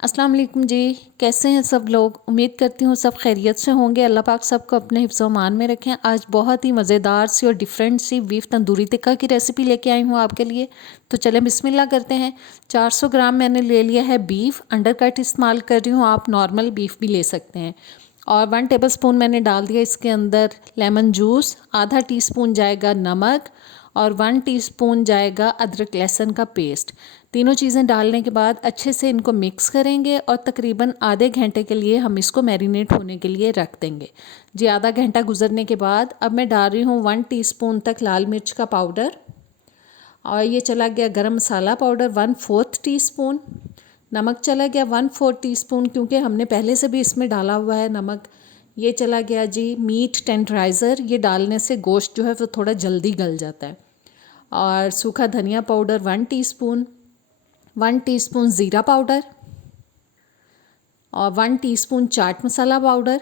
अस्सलाम वालेकुम जी। कैसे हैं सब लोग? उम्मीद करती हूँ सब खैरियत से होंगे। अल्लाह पाक सबको अपने हिफ्ज़ व मान में रखें। आज बहुत ही मज़ेदार सी और डिफरेंट सी बीफ तंदूरी टिक्का की रेसिपी लेके आई हूँ आपके लिए। तो चलें बिस्मिल्लाह करते हैं। 400 ग्राम मैंने ले लिया है बीफ, अंडरकट इस्तेमाल कर रही हूँ, आप नॉर्मल बीफ भी ले सकते हैं। और 1 टेबलस्पून मैंने डाल दिया इसके अंदर लेमन जूस, आधा टीस्पून जाएगा नमक और 1 टीस्पून जाएगा अदरक लहसुन का पेस्ट। तीनों चीज़ें डालने के बाद अच्छे से इनको मिक्स करेंगे और तकरीबन आधे घंटे के लिए हम इसको मैरिनेट होने के लिए रख देंगे। जी आधा घंटा गुजरने के बाद अब मैं डाल रही हूँ 1 टीस्पून तक लाल मिर्च का पाउडर और ये चला गया गरम मसाला पाउडर 1/4 टीस्पून। नमक चला गया 1/4 टीस्पून क्योंकि हमने पहले से भी इसमें डाला हुआ है नमक। ये चला गया जी मीट टेंडराइज़र, ये डालने से गोश्त जो है वो थोड़ा जल्दी गल जाता है। और सूखा धनिया पाउडर 1 टीस्पून, 1 टीस्पून ज़ीरा पाउडर और 1 टीस्पून चाट मसाला पाउडर।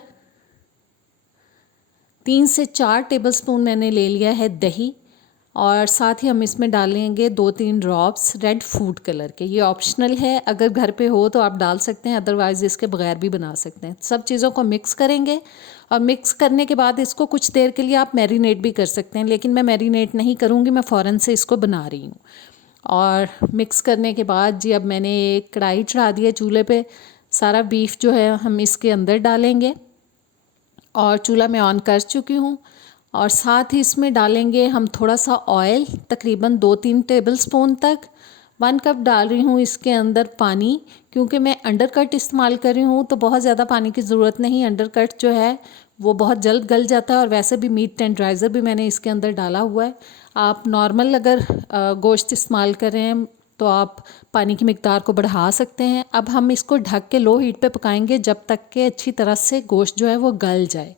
3 से 4 टेबलस्पून मैंने ले लिया है दही और साथ ही हम इसमें डालेंगे 2-3 ड्रॉप्स रेड फूड कलर के। ये ऑप्शनल है, अगर घर पे हो तो आप डाल सकते हैं, अदरवाइज़ इसके बगैर भी बना सकते हैं। सब चीज़ों को मिक्स करेंगे और मिक्स करने के बाद इसको कुछ देर के लिए आप मैरिनेट भी कर सकते हैं, लेकिन मैं मैरिनेट नहीं करूँगी, मैं फ़ौरन से इसको बना रही हूँ। और मिक्स करने के बाद जी अब मैंने एक कढ़ाई चढ़ा दी है चूल्हे पे। सारा बीफ जो है हम इसके अंदर डालेंगे और चूल्हा मैं ऑन कर चुकी हूँ। और साथ ही इसमें डालेंगे हम थोड़ा सा ऑयल, तकरीबन 2-3 टेबलस्पून तक। 1 कप डाल रही हूँ इसके अंदर पानी, क्योंकि मैं अंडरकट इस्तेमाल कर रही हूँ तो बहुत ज़्यादा पानी की ज़रूरत नहीं। अंडरकट जो है वो बहुत जल्द गल जाता है और वैसे भी मीट टेंडराइज़र भी मैंने इसके अंदर डाला हुआ है। आप नॉर्मल अगर गोश्त इस्तेमाल कर रहे हैं तो आप पानी की मिकदार को बढ़ा सकते हैं। अब हम इसको ढक के लो हीट पे पकाएंगे जब तक कि अच्छी तरह से गोश्त जो है वो गल जाए।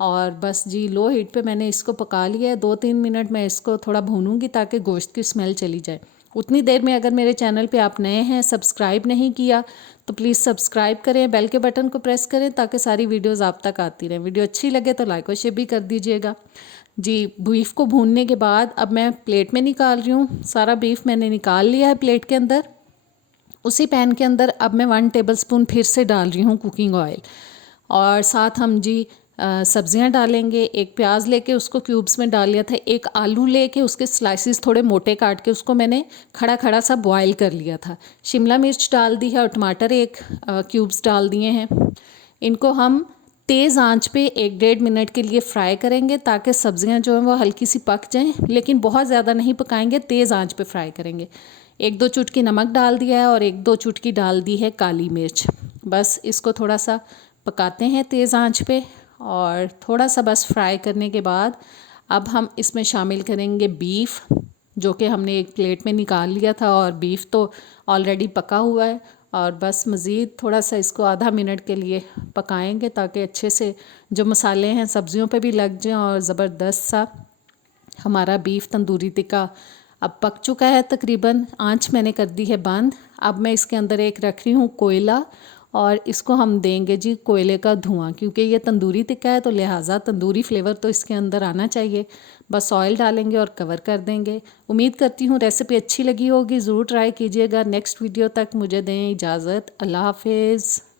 और बस जी लो हीट पे मैंने इसको पका लिया है। 2-3 मिनट मैं इसको थोड़ा भूनूंगी ताकि गोश्त की स्मेल चली जाए। उतनी देर में अगर मेरे चैनल पे आप नए हैं, सब्सक्राइब नहीं किया तो प्लीज़ सब्सक्राइब करें, बेल के बटन को प्रेस करें ताकि सारी वीडियोस आप तक आती रहें। वीडियो अच्छी लगे तो लाइक और शेयर भी कर दीजिएगा। जी बीफ को भूनने के बाद अब मैं प्लेट में निकाल रही हूँ। सारा बीफ मैंने निकाल लिया है प्लेट के अंदर। उसी पैन के अंदर अब मैं 1 टेबलस्पून फिर से डाल रही हूँ कुकिंग ऑयल और साथ हम जी सब्जियां डालेंगे। एक प्याज लेके उसको क्यूब्स में डाल लिया था, एक आलू लेके उसके स्लाइसिस थोड़े मोटे काट के उसको मैंने खड़ा खड़ा सा बॉयल कर लिया था। शिमला मिर्च डाल दी है और टमाटर एक क्यूब्स डाल दिए हैं। इनको हम तेज़ आंच पे 1-1.5 मिनट के लिए फ्राई करेंगे ताकि सब्जियां जो हैं वो हल्की सी पक जाएं, लेकिन बहुत ज़्यादा नहीं पकाएंगे, तेज़ आंच पे फ्राई करेंगे। 1-2 चुटकी नमक डाल दिया है और 1-2 चुटकी डाल दी है काली मिर्च। बस इसको थोड़ा सा पकाते हैं तेज़ आंच पे और थोड़ा सा बस फ्राई करने के बाद अब हम इसमें शामिल करेंगे बीफ, जो कि हमने एक प्लेट में निकाल लिया था और बीफ तो ऑलरेडी पका हुआ है। और बस मज़ीद थोड़ा सा इसको आधा मिनट के लिए पकाएंगे ताकि अच्छे से जो मसाले हैं सब्जियों पे भी लग जाएं और ज़बरदस्त सा हमारा बीफ तंदूरी टिक्का अब पक चुका है तकरीबन। आंच मैंने कर दी है बंद। अब मैं इसके अंदर एक रख रही हूँ कोयला और इसको हम देंगे जी कोयले का धुआं, क्योंकि ये तंदूरी टिक्का है तो लिहाजा तंदूरी फ्लेवर तो इसके अंदर आना चाहिए। बस ऑयल डालेंगे और कवर कर देंगे। उम्मीद करती हूँ रेसिपी अच्छी लगी होगी, ज़रूर ट्राई कीजिएगा। नेक्स्ट वीडियो तक मुझे दें इजाज़त। अल्लाह हाफिज़।